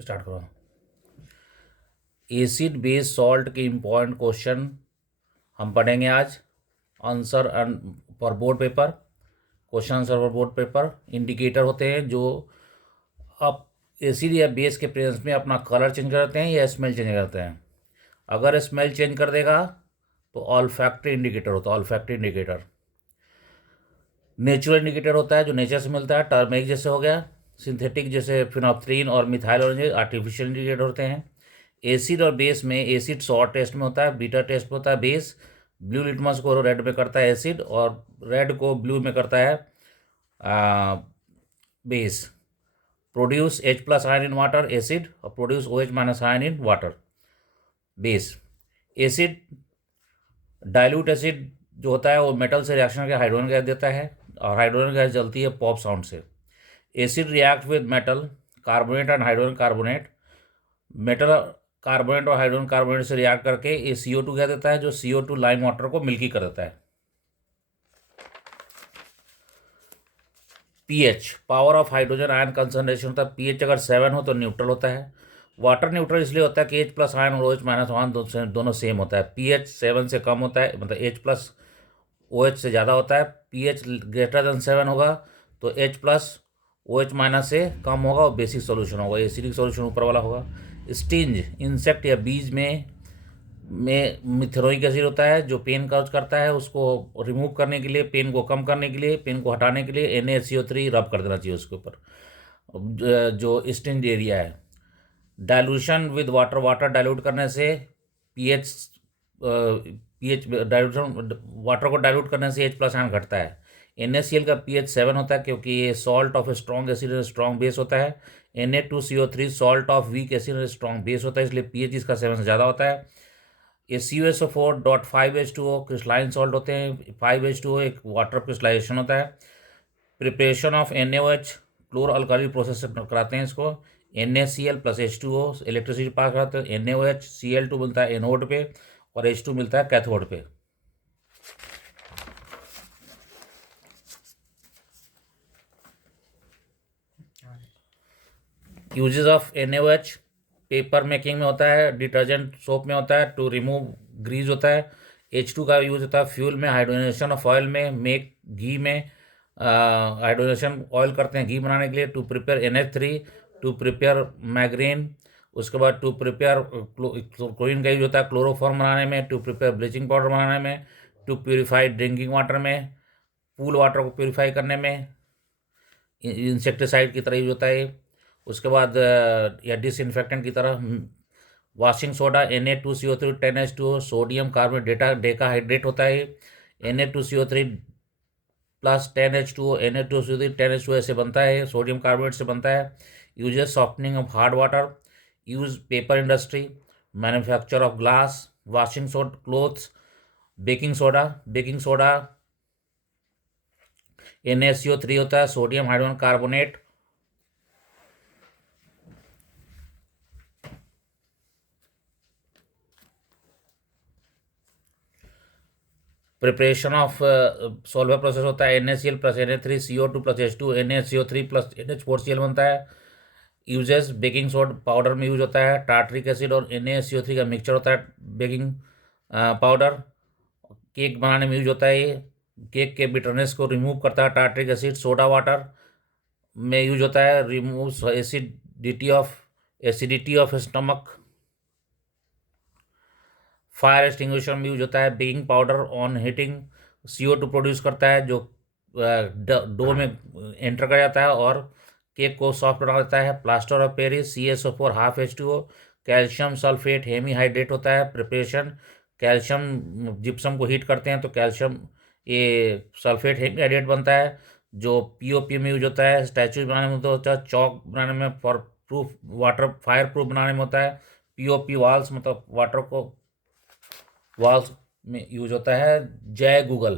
Start करो। Acid base salt के important question हम पढ़ेंगे आज। Answer for board paper, question answer for board paper. Indicator होते हैं जो आप एसिड या बेस के प्रेजेंस में अपना कलर चेंज करते हैं या स्मेल चेंज करते हैं। अगर स्मेल चेंज कर देगा तो ऑल्फैक्टरी इंडिकेटर होता है। ऑल्फैक्टरी इंडिकेटर नेचुरल इंडिकेटर होता है जो नेचर से मिलता है, टर्मेरिक जैसे हो गया। सिंथेटिक जैसे फिनोप्थलीन और मिथाइल ऑरेंज आर्टिफिशियल इंडिकेटर होते हैं। एसिड और बेस में एसिड सॉर टेस्ट में होता है, बीटा टेस्ट में होता है बेस। ब्लू लिटमस को रेड में करता है एसिड और रेड को ब्लू में करता है base. Produce H plus ion in water acid और produce OH minus ion in water base. Acid dilute acid जो होता है वो मेटल से रिएक्शन करके हाइड्रोजन गैस देता है और हाइड्रोजन गैस जलती है पॉप साउंड से। Acid react with metal carbonate and hydrogen carbonate. Metal carbonate और हाइड्रोजन कार्बोनेट से रिएक्ट करके ये CO2 गैस देता है जो CO2 लाइम वाटर को मिल्की कर देता है। pH power of hydrogen ion concentration होता है। pH अगर 7 हो तो न्यूट्रल होता है। वाटर न्यूट्रल इसलिए होता है कि H प्लस आयन और OH माइनस आयन दोनों सेम होता है। pH 7 से कम होता है, मतलब H प्लस OH से ज़्यादा होता है। pH ग्रेटर देन 7 होगा तो H प्लस OH माइनस से कम होगा और बेसिक सोल्यूशन होगा, एसिडिक सोल्यूशन ऊपर वाला होगा। स्टिंज इंसेक्ट या बीज में मिथेनोइक एसिड होता है जो पेन काज करता है, उसको रिमूव करने के लिए, पेन को कम करने के लिए, पेन को हटाने के लिए NaCO3 रब कर देना चाहिए उसके ऊपर जो स्टिंज एरिया है। Dilution with water, water dilute करने से पीएच डाइल्यूशन, वाटर को डाइल्यूट करने से H प्लस आयन घटता है। NaCl का pH 7 होता है क्योंकि ये salt of strong acid strong base होता है। Na2CO3 salt of weak acid strong base होता है, इसलिए pH इसका 7 से ज़्यादा होता है। ये CuSO4.5H2O क्रिस्टलाइन सॉल्ट होते हैं। 5H2O एक वाटर क्रिस्टलाइजेशन होता है। Preparation of NaOH chlor alkali process से कराते हैं इसको। NaCl plus H2O electricity pass कराते हैं। NaOH Cl2 मिलता है एनोड पे और H2 मिलता है कैथोड पे। Uses of NaOH paper making में होता है, डिटर्जेंट सोप में होता है, टू रिमूव ग्रीज होता है। H2 का यूज होता है फ्यूल में, हाइड्रोजनेशन ऑफ ऑयल में, मेक घी में हाइड्रोजनेशन ऑयल करते हैं घी बनाने के लिए। To prepare NH3, to prepare margarine. उसके बाद टू प्रिपेयर क्लोरीन का यूज होता है क्लोरोफॉर्म बनाने में, टू प्रिपेयर ब्लीचिंग पाउडर बनाने में, टू प्योरीफाई ड्रिंकिंग वाटर में, पूल वाटर को प्योरीफाई करने में, इंसेक्टिसाइड की तरह यूज होता है। उसके बाद या डिसइंफेक्टेंट की तरह washing soda Na2CO3 10H2O, sodium carbonate decahydrate होता है। Na2CO3 plus 10H2O, Na2CO3 10H2O ऐसे बनता है, सोडियम कार्बोनेट से बनता है। Uses softening of hard water, use paper industry, manufacture of glass, washing सोड क्लोथ्स। बेकिंग सोडा NaCO3 होता है, sodium hydrogen carbonate. Preparation of solver process होता है NaCl plus Na3CO2 plus H2 NaCO3 plus NH4Cl बनता है। Uses baking soda powder में use होता है, टार्टरिक एसिड और NaCO3 का मिक्सचर होता है बेकिंग पाउडर। केक बनाने में यूज होता है ये, केक के बिटरनेस को रिमूव करता है टार्टरिक एसिड। सोडा वाटर में यूज होता है, remove acidity of stomach. Fire extinguisher में यूज होता है। Baking powder on heating CO2 produce करता है जो डो में एंटर कर जाता है और केक को सॉफ्ट बना देता है। Plaster of Paris CaSO4 half H2O। Calcium sulphate hemihydrate होता है। प्रिपरेशन कैल्शियम जिप्सम को हीट करते हैं तो कैल्शियम ये सल्फेट हेमीहाइड्रेट बनता है जो POP में यूज होता है। स्टैचू बनाने में होता है, चौक बनाने में, for proof water fire proof बनाने में होता है। POP वॉल्स मतलब वाटर को वॉल्स में यूज होता है। जय गूगल।